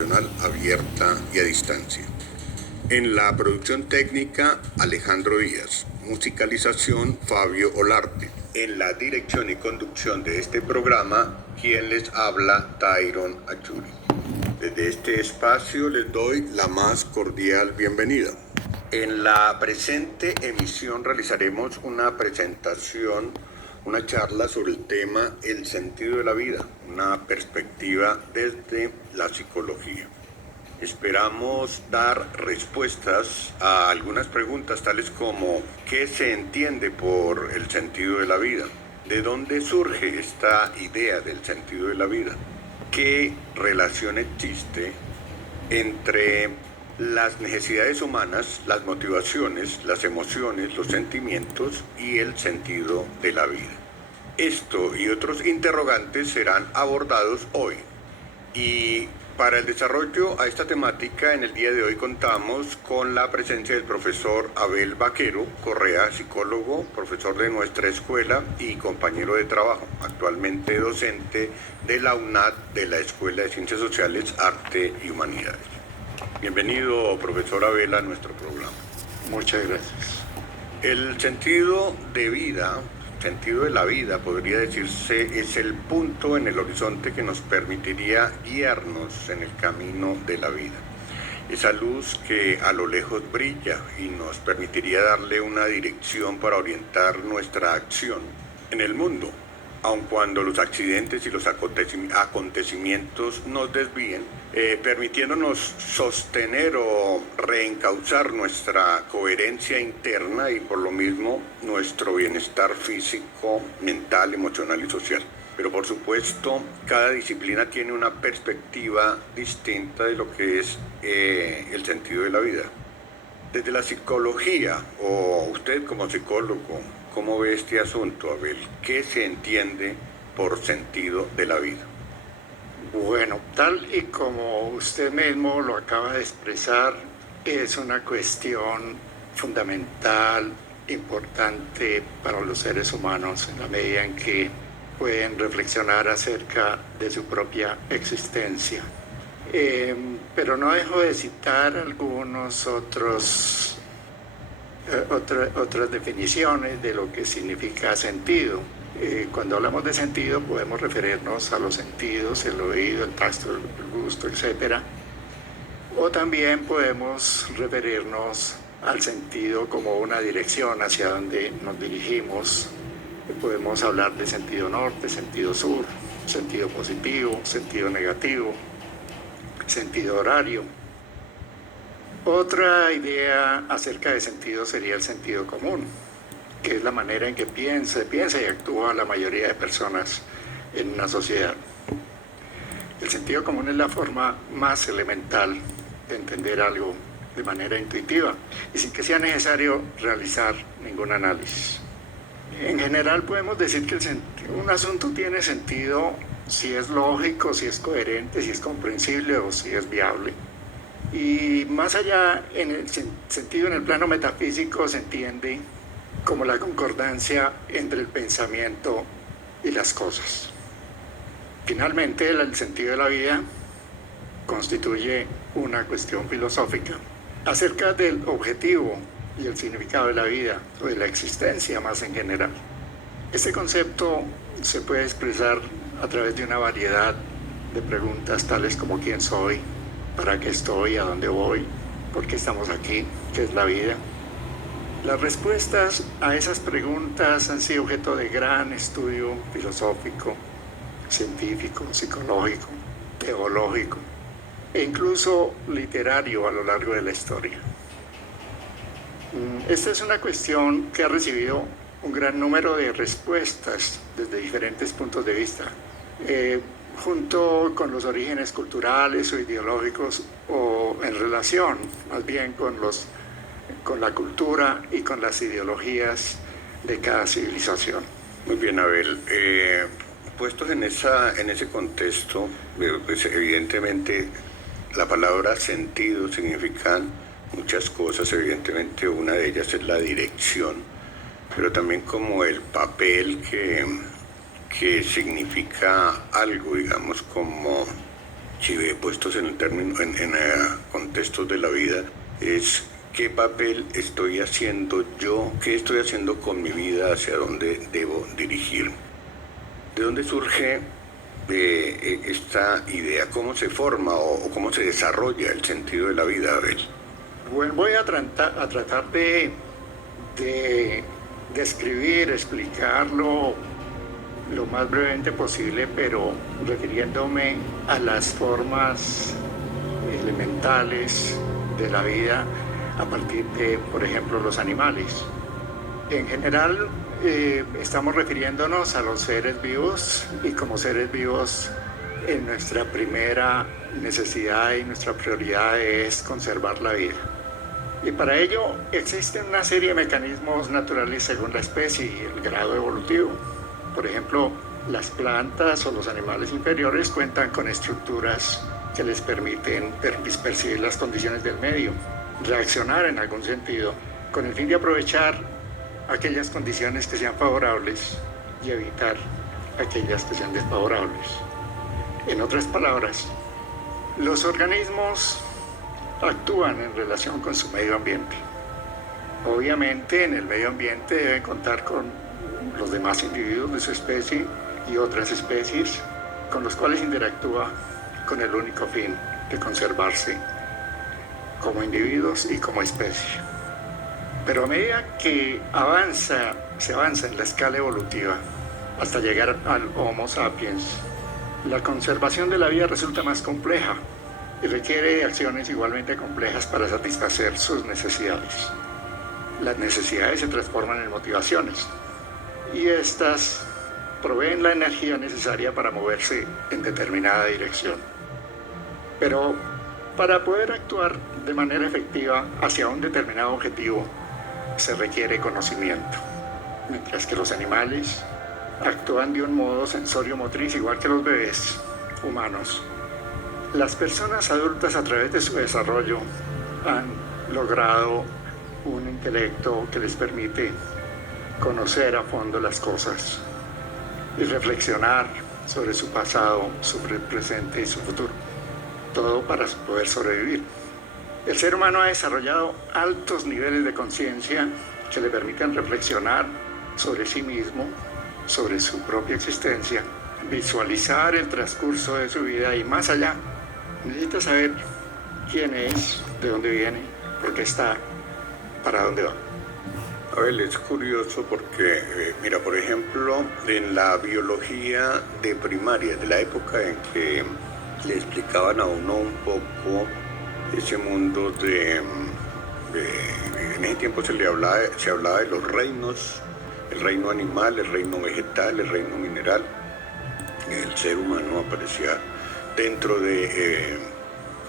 Abierta y a distancia. En la producción técnica, Alejandro Díaz. Musicalización, Fabio Olarte. En la dirección y conducción de este programa, quien les habla, Tyron Achuri. Desde este espacio les doy la más cordial bienvenida. En la presente emisión realizaremos una presentación, una charla sobre el tema El sentido de la vida, una perspectiva desde la psicología. Esperamos dar respuestas a algunas preguntas tales como ¿qué se entiende por el sentido de la vida? ¿De dónde surge esta idea del sentido de la vida? ¿Qué relación existe entre las necesidades humanas, las motivaciones, las emociones, los sentimientos y el sentido de la vida? Esto y otros interrogantes serán abordados hoy. Y para el desarrollo a esta temática, en el día de hoy contamos con la presencia del profesor Abel Vaquero Correa, psicólogo, profesor de nuestra escuela y compañero de trabajo, actualmente docente de la UNAD, de la Escuela de Ciencias Sociales, Arte y Humanidades. Bienvenido, profesor Abel, a nuestro programa. Muchas gracias. El sentido de vida, sentido de la vida, podría decirse, es el punto en el horizonte que nos permitiría guiarnos en el camino de la vida. Esa luz que a lo lejos brilla y nos permitiría darle una dirección para orientar nuestra acción en el mundo, aun cuando los accidentes y los acontecimientos nos desvíen, permitiéndonos sostener o reencauzar nuestra coherencia interna y por lo mismo nuestro bienestar físico, mental, emocional y social. Pero por supuesto, cada disciplina tiene una perspectiva distinta de lo que es el sentido de la vida. Desde la psicología, o usted como psicólogo, ¿cómo ve este asunto, Abel? ¿Qué se entiende por sentido de la vida? Bueno, tal y como usted mismo lo acaba de expresar, es una cuestión fundamental, importante para los seres humanos en la medida en que pueden reflexionar acerca de su propia existencia. Pero no dejo de citar algunos otras definiciones de lo que significa sentido. Cuando hablamos de sentido podemos referirnos a los sentidos, el oído, el tacto, el gusto, etc. O también podemos referirnos al sentido como una dirección hacia donde nos dirigimos. Podemos hablar de sentido norte, sentido sur, sentido positivo, sentido negativo, sentido horario. Otra idea acerca de sentido sería el sentido común, que es la manera en que piensa y actúa la mayoría de personas en una sociedad. El sentido común es la forma más elemental de entender algo de manera intuitiva y sin que sea necesario realizar ningún análisis. En general podemos decir que un asunto tiene sentido si es lógico, si es coherente, si es comprensible o si es viable. Y más allá, en el sentido en el plano metafísico se entiende como la concordancia entre el pensamiento y las cosas. Finalmente, el sentido de la vida constituye una cuestión filosófica acerca del objetivo y el significado de la vida o de la existencia más en general. Este concepto se puede expresar a través de una variedad de preguntas tales como ¿quién soy? ¿Para qué estoy? ¿A dónde voy? ¿Por qué estamos aquí? ¿Qué es la vida? Las respuestas a esas preguntas han sido objeto de gran estudio filosófico, científico, psicológico, teológico e incluso literario a lo largo de la historia. Esta es una cuestión que ha recibido un gran número de respuestas desde diferentes puntos de vista, junto con los orígenes culturales o ideológicos o en relación más bien con la cultura y con las ideologías de cada civilización. Muy bien, Abel. Puestos en ese contexto, pues evidentemente la palabra sentido significa muchas cosas. Evidentemente una de ellas es la dirección, pero también como el papel que significa algo, digamos, como si puestos en el término, contextos de la vida, es qué papel estoy haciendo yo, qué estoy haciendo con mi vida, hacia dónde debo dirigirme. ¿De dónde surge esta idea? ¿Cómo se forma o cómo se desarrolla el sentido de la vida, Abel? Bueno, voy a tratar de describir, explicarlo lo más brevemente posible, pero refiriéndome a las formas elementales de la vida a partir de, por ejemplo, los animales. En general, estamos refiriéndonos a los seres vivos, y como seres vivos, nuestra primera necesidad y nuestra prioridad es conservar la vida. Y para ello existen una serie de mecanismos naturales según la especie y el grado evolutivo. Por ejemplo, las plantas o los animales inferiores cuentan con estructuras que les permiten percibir las condiciones del medio, reaccionar en algún sentido, con el fin de aprovechar aquellas condiciones que sean favorables y evitar aquellas que sean desfavorables. En otras palabras, los organismos actúan en relación con su medio ambiente. Obviamente, en el medio ambiente deben contar con los demás individuos de su especie y otras especies con los cuales interactúa con el único fin de conservarse como individuos y como especie. Pero a medida que se avanza en la escala evolutiva hasta llegar al Homo sapiens, la conservación de la vida resulta más compleja y requiere de acciones igualmente complejas para satisfacer sus necesidades. Las necesidades se transforman en motivaciones y estas proveen la energía necesaria para moverse en determinada dirección. Pero para poder actuar de manera efectiva hacia un determinado objetivo se requiere conocimiento. Mientras que los animales actúan de un modo sensorio-motriz igual que los bebés humanos, las personas adultas a través de su desarrollo han logrado un intelecto que les permite conocer a fondo las cosas y reflexionar sobre su pasado, su presente y su futuro. Todo para poder sobrevivir. El ser humano ha desarrollado altos niveles de conciencia que le permiten reflexionar sobre sí mismo, sobre su propia existencia, visualizar el transcurso de su vida y más allá. Necesita saber quién es, de dónde viene, por qué está, para dónde va. Abel, es curioso porque, mira, por ejemplo, en la biología de primaria, de la época en que le explicaban a uno un poco ese mundo en ese tiempo se hablaba de los reinos, el reino animal, el reino vegetal, el reino mineral. El ser humano aparecía dentro de,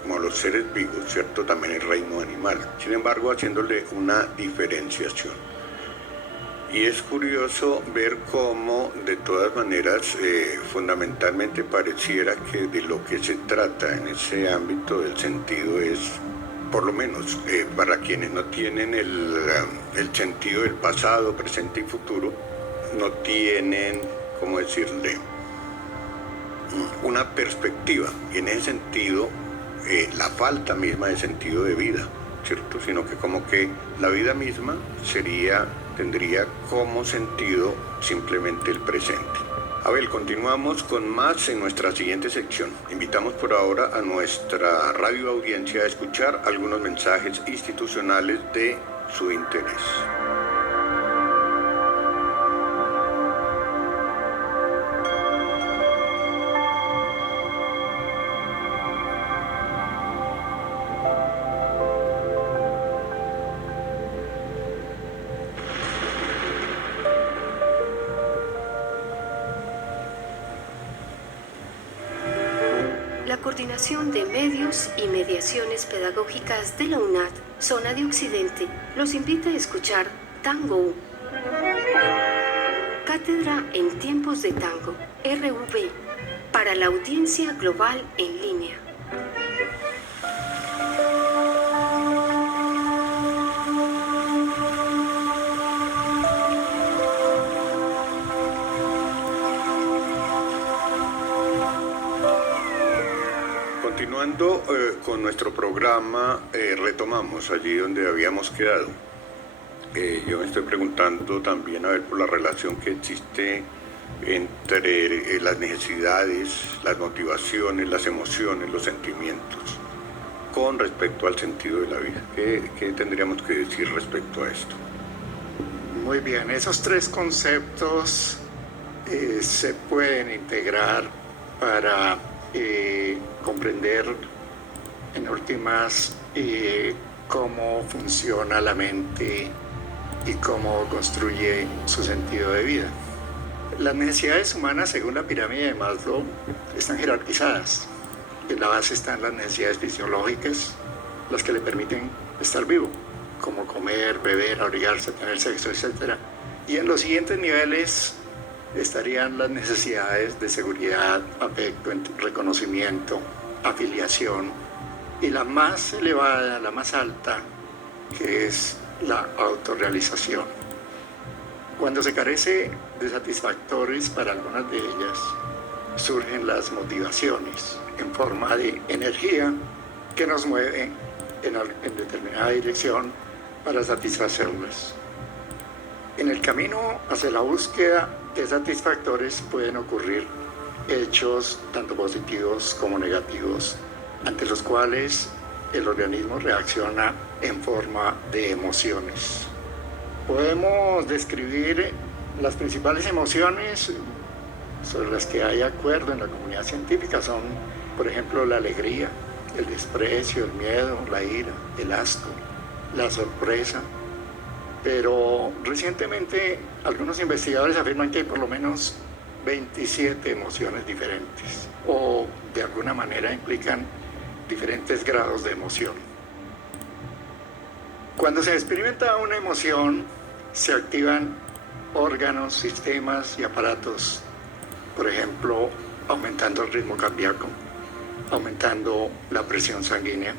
como los seres vivos, ¿cierto? También el reino animal. Sin embargo, haciéndole una diferenciación. Y es curioso ver cómo, de todas maneras, fundamentalmente pareciera que de lo que se trata en ese ámbito del sentido es, por lo menos para quienes no tienen el sentido del pasado, presente y futuro, no tienen, ¿cómo decirle?, una perspectiva. Y en ese sentido, la falta misma de sentido de vida, ¿cierto? Sino que como que la vida misma tendría como sentido simplemente el presente. Abel, continuamos con más en nuestra siguiente sección. Invitamos por ahora a nuestra radio audiencia a escuchar algunos mensajes institucionales de su interés. La Coordinación de Medios y Mediaciones Pedagógicas de la UNAD, Zona de Occidente, los invita a escuchar Tango. Cátedra en Tiempos de Tango, RV, para la audiencia global en línea. Continuando con nuestro programa, retomamos allí donde habíamos quedado. Yo me estoy preguntando también a ver por la relación que existe entre las necesidades, las motivaciones, las emociones, los sentimientos, con respecto al sentido de la vida. ¿Qué tendríamos que decir respecto a esto? Muy bien, esos tres conceptos se pueden integrar para comprender en últimas cómo funciona la mente y cómo construye su sentido de vida. Las necesidades humanas, según la pirámide de Maslow, están jerarquizadas. En la base están las necesidades fisiológicas, las que le permiten estar vivo, como comer, beber, abrigarse, tener sexo, etc. Y en los siguientes niveles estarían las necesidades de seguridad, afecto, reconocimiento, afiliación, y la más elevada, la más alta, que es la autorrealización. Cuando se carece de satisfactores para algunas de ellas, surgen las motivaciones en forma de energía que nos mueve en determinada dirección para satisfacerlas. En el camino hacia la búsqueda de satisfactores pueden ocurrir hechos tanto positivos como negativos, ante los cuales el organismo reacciona en forma de emociones. Podemos describir las principales emociones sobre las que hay acuerdo en la comunidad científica. Son, por ejemplo, la alegría, el desprecio, el miedo, la ira, el asco, la sorpresa. Pero recientemente algunos investigadores afirman que hay por lo menos 27 emociones diferentes, o de alguna manera implican diferentes grados de emoción. Cuando se experimenta una emoción, se activan órganos, sistemas y aparatos, por ejemplo, aumentando el ritmo cardíaco, aumentando la presión sanguínea,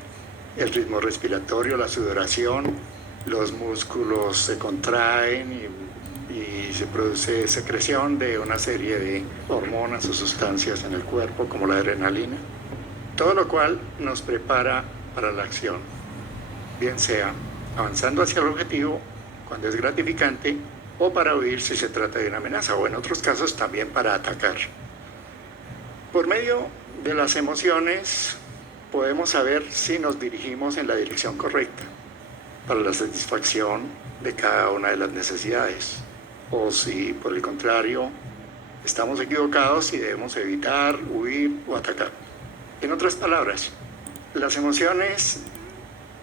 el ritmo respiratorio, la sudoración, los músculos se contraen y se produce secreción de una serie de hormonas o sustancias en el cuerpo, como la adrenalina, todo lo cual nos prepara para la acción, bien sea avanzando hacia el objetivo cuando es gratificante, o para huir si se trata de una amenaza, o en otros casos también para atacar. Por medio de las emociones podemos saber si nos dirigimos en la dirección correcta para la satisfacción de cada una de las necesidades, o si por el contrario estamos equivocados y debemos evitar, huir o atacar. En otras palabras, las emociones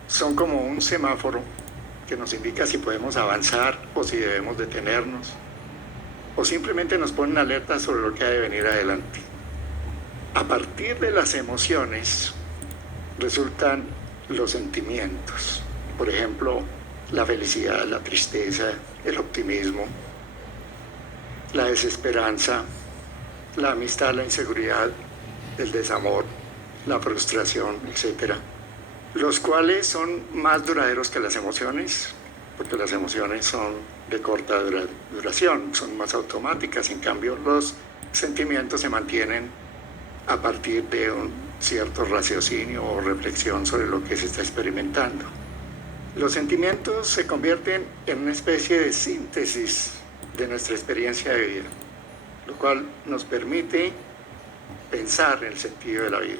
son como un semáforo que nos indica si podemos avanzar o si debemos detenernos, o simplemente nos ponen alerta sobre lo que ha de venir adelante. A partir de las emociones resultan los sentimientos, por ejemplo, la felicidad, la tristeza, el optimismo, la desesperanza, la amistad, la inseguridad, el desamor, la frustración, etc. Los cuales son más duraderos que las emociones, porque las emociones son de corta duración, son más automáticas. En cambio, los sentimientos se mantienen a partir de un cierto raciocinio o reflexión sobre lo que se está experimentando. Los sentimientos se convierten en una especie de síntesis de nuestra experiencia de vida, lo cual nos permite pensar en el sentido de la vida.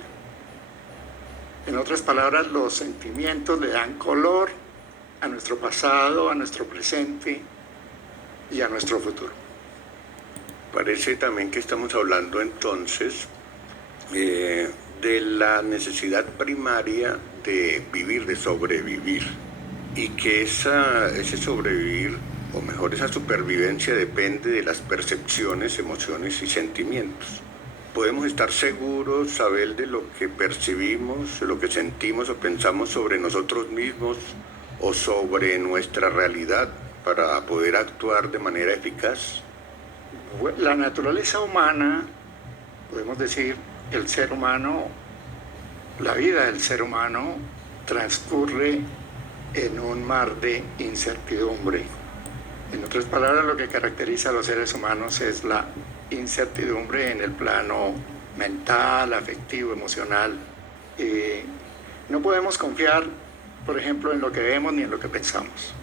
En otras palabras, los sentimientos le dan color a nuestro pasado, a nuestro presente y a nuestro futuro. Parece también que estamos hablando entonces de la necesidad primaria de vivir, de sobrevivir, y que ese sobrevivir, o mejor esa supervivencia, depende de las percepciones, emociones y sentimientos. Podemos estar seguros, saber de lo que percibimos, de lo que sentimos o pensamos sobre nosotros mismos o sobre nuestra realidad para poder actuar de manera eficaz. La naturaleza humana, podemos decir, el ser humano, la vida del ser humano transcurre en un mar de incertidumbre. En otras palabras, lo que caracteriza a los seres humanos es la incertidumbre en el plano mental, afectivo, emocional No podemos confiar, por ejemplo, en lo que vemos ni en lo que pensamos.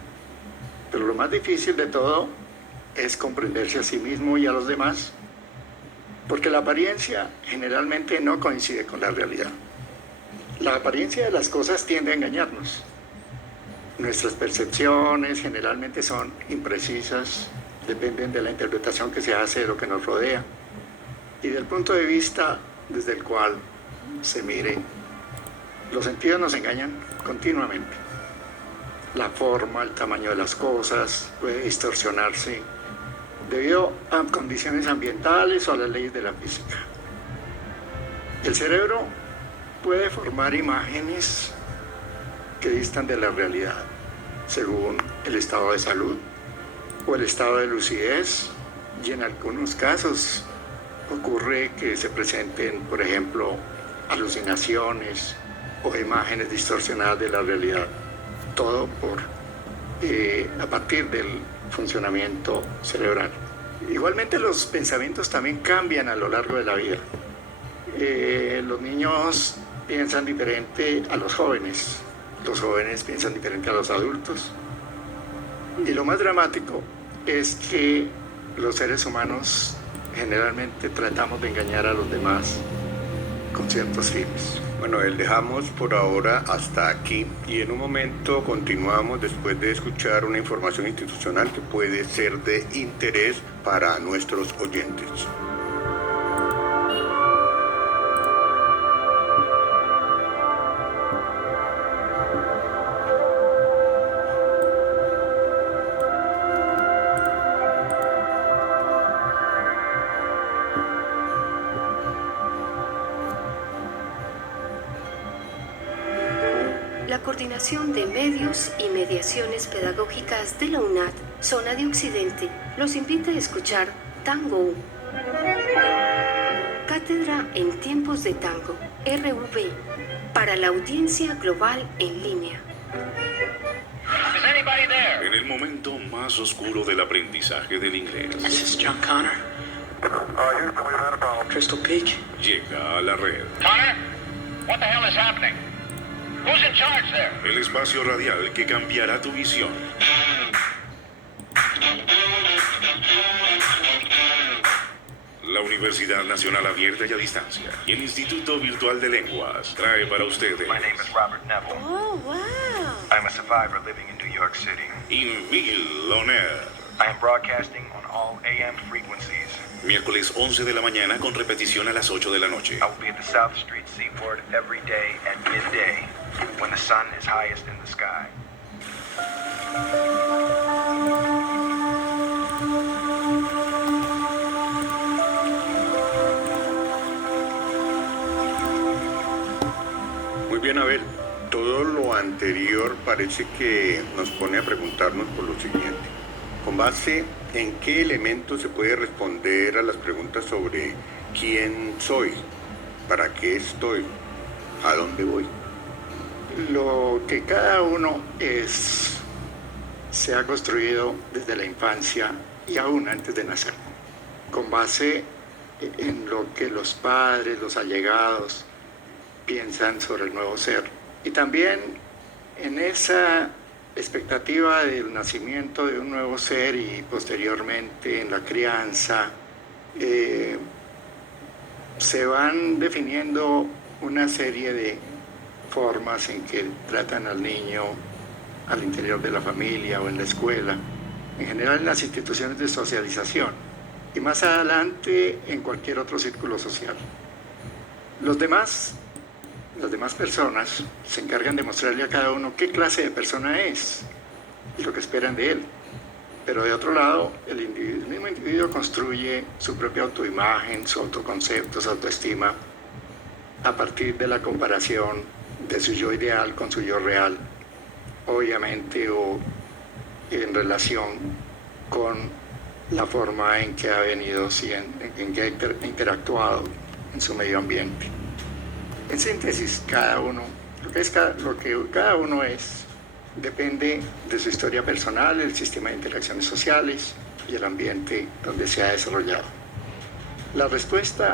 Pero lo más difícil de todo es comprenderse a sí mismo y a los demás, porque la apariencia generalmente no coincide con la realidad. La apariencia de las cosas tiende a engañarnos. Nuestras percepciones generalmente son imprecisas, dependen de la interpretación que se hace de lo que nos rodea y del punto de vista desde el cual se mire. Los sentidos nos engañan continuamente. La forma, el tamaño de las cosas puede distorsionarse debido a condiciones ambientales o a las leyes de la física. El cerebro puede formar imágenes que distan de la realidad, según el estado de salud o el estado de lucidez, y en algunos casos ocurre que se presenten, por ejemplo, alucinaciones o imágenes distorsionadas de la realidad, todo a partir del funcionamiento cerebral. Igualmente los pensamientos también cambian a lo largo de la vida. Los niños piensan diferente a los jóvenes piensan diferente a los adultos. Y lo más dramático es que los seres humanos generalmente tratamos de engañar a los demás con ciertos fines. Bueno, dejamos por ahora hasta aquí y en un momento continuamos después de escuchar una información institucional que puede ser de interés para nuestros oyentes. La Coordinación de Medios y Mediaciones Pedagógicas de la UNAD, Zona de Occidente, los invita a escuchar Tango. Cátedra en Tiempos de Tango, RV, para la audiencia global en línea. En el momento más oscuro del aprendizaje del inglés, This is John Connor. Crystal Peak. llega a la red. Connor, what the hell is happening? Who's in charge there? El espacio radial que cambiará tu visión. La Universidad Nacional Abierta y a Distancia y el Instituto Virtual de Lenguas trae para ustedes My name is Robert Neville. Oh, wow. I'm a survivor living in New York City. Invil On Air. I am broadcasting on all AM frequencies. Miércoles 11 de la mañana con repetición a las 8 de la noche. I will be at the South Street Seaport every day at midday when the sun is highest in the sky. Muy bien, a ver, todo lo anterior parece que nos pone a preguntarnos por lo siguiente. ¿Con base en qué elementos se puede responder a las preguntas sobre quién soy, para qué estoy, a dónde voy? Lo que cada uno es se ha construido desde la infancia y aún antes de nacer, con base en lo que los padres, los allegados piensan sobre el nuevo ser, y también en esa expectativa del nacimiento de un nuevo ser y posteriormente en la crianza se van definiendo una serie de formas en que tratan al niño al interior de la familia o en la escuela, en general en las instituciones de socialización y más adelante en cualquier otro círculo social. Las demás personas se encargan de mostrarle a cada uno qué clase de persona es y lo que esperan de él. Pero de otro lado, el mismo individuo construye su propia autoimagen, su autoconcepto, su autoestima a partir de la comparación de su yo ideal con su yo real, obviamente, o en relación con la forma en que ha venido en que ha interactuado en su medio ambiente. En síntesis, lo que cada uno es depende de su historia personal, el sistema de interacciones sociales y el ambiente donde se ha desarrollado. La respuesta